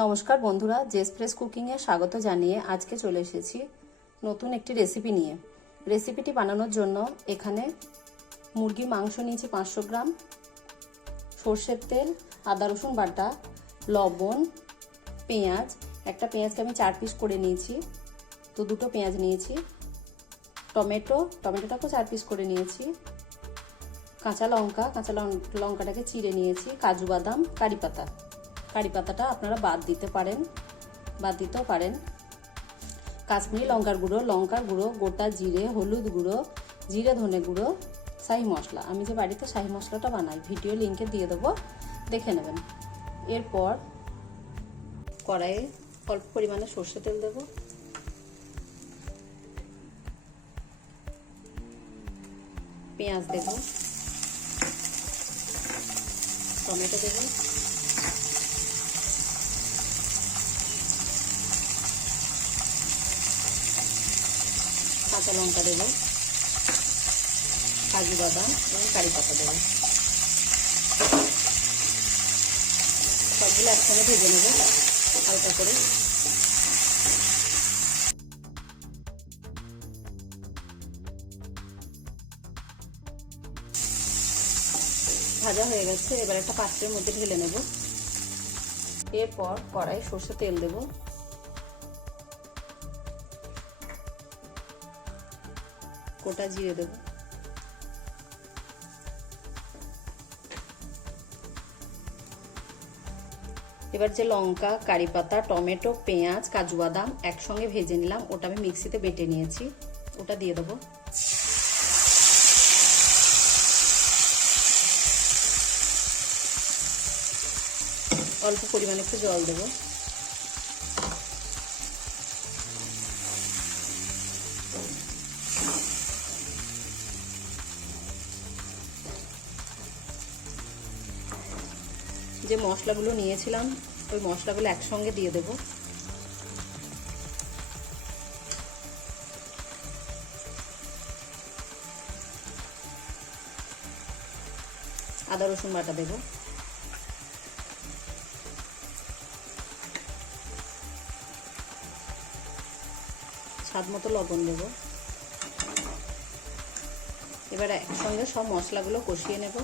নমস্কার বন্ধুরা, JS fresh কুকিংয়ে স্বাগত জানিয়ে আজকে চলে এসেছি নতুন একটি রেসিপি নিয়ে। রেসিপিটি বানানোর জন্য এখানে মুরগি মাংস নিয়েছি 500 গ্রাম, সর্ষের তেল, আদা রসুন বাটা, লবণ, পেঁয়াজ। একটা পেঁয়াজকে আমি 4 পিস করে নিয়েছি, তো দুটো পেঁয়াজ নিয়েছি। টমেটোটাকেও 4 পিস করে নিয়েছি। কাঁচা লঙ্কাটাকে চিড়ে নিয়েছি। কাজু বাদাম, কারি পাতাটা আপনারা বাদ দিতেও পারেন। কাশ্মীরি লঙ্কার গুঁড়ো, গোটা জিরে, হলুদ গুঁড়ো, জিরে ধনে গুঁড়ো, শাহি মশলা। আমি যে বাড়িতে শাহি মশলাটা বানাই ভিডিও লিঙ্কে দিয়ে দেবো, দেখে নেবেন। এরপর কড়াইয়ে অল্প পরিমাণে সর্ষে তেল দেব, পেঁয়াজ দেব, টমেটো দেব, কাঁচা লঙ্কা দেব, কাজু বাদাম এবং কারি পাতা দেব। সবগুলো একসঙ্গে ভেজে নেব হালকা করে। ভাজা হয়ে গেছে, এবার একটা পাত্রের মধ্যে ঢেলে নেব। এরপর কড়াই সর্ষে তেল দেব, গোটা জিরে দেব, এবার যে লঙ্কা, কারি পাতা, টমেটো, পেঁয়াজ, কাজু বাদাম একসঙ্গে ভেজে নিলাম, ওটা আমি মিক্সিতে বেটে নিয়েছি, ওটা দিয়ে দেবো। অল্প পরিমাণে একটু জল দেব। যে মশলাগুলো নিয়েছিলাম ওই মশলাগুলো একসঙ্গে দিয়ে দেব। আদা রসুন বাটা দেব, স্বাদ মতো লবণ দেব। এবার একসঙ্গে সব মশলাগুলো কষিয়ে নেব।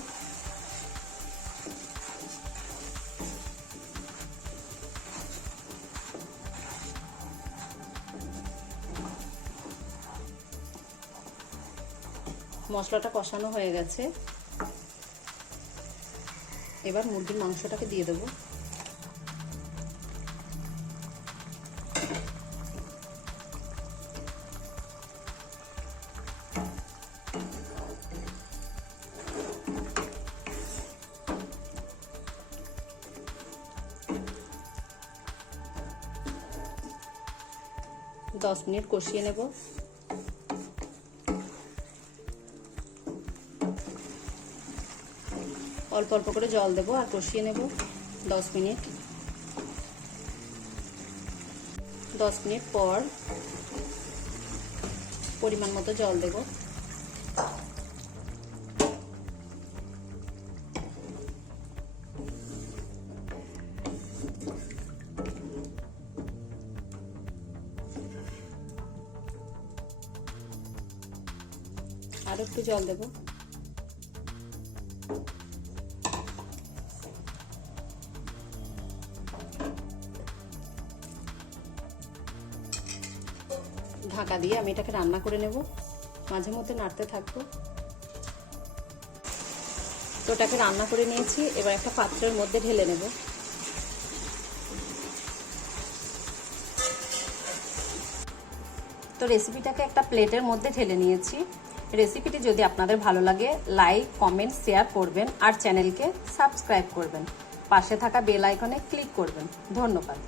মশলাটা কষানো হয়ে গেছে, এবার মুরগির মাংসটাকে দিয়ে দেব। দশ মিনিট কষিয়ে নেব। অল্প অল্প করে জল দেবো আর কষিয়ে নেব 10 মিনিট। 10 মিনিট পর পরিমাণ মতো জল দেব। আর একটু জল দেব। ঢাকা দিয়ে আমি এটাকে রান্না করে নেব, মাঝে মধ্যে নাড়তে থাকবো। তো ওটাকে রান্না করে নিয়েছি, এবার একটা পাত্রের মধ্যে ঢেলে নেব। তো রেসিপিটাকে একটা প্লেটের মধ্যে ঢেলে নিয়েছি। রেসিপিটি যদি আপনাদের ভালো লাগে লাইক, কমেন্ট, শেয়ার করবেন আর চ্যানেলকে সাবস্ক্রাইব করবেন। পাশে থাকা বেল আইকনে ক্লিক করবেন। ধন্যবাদ।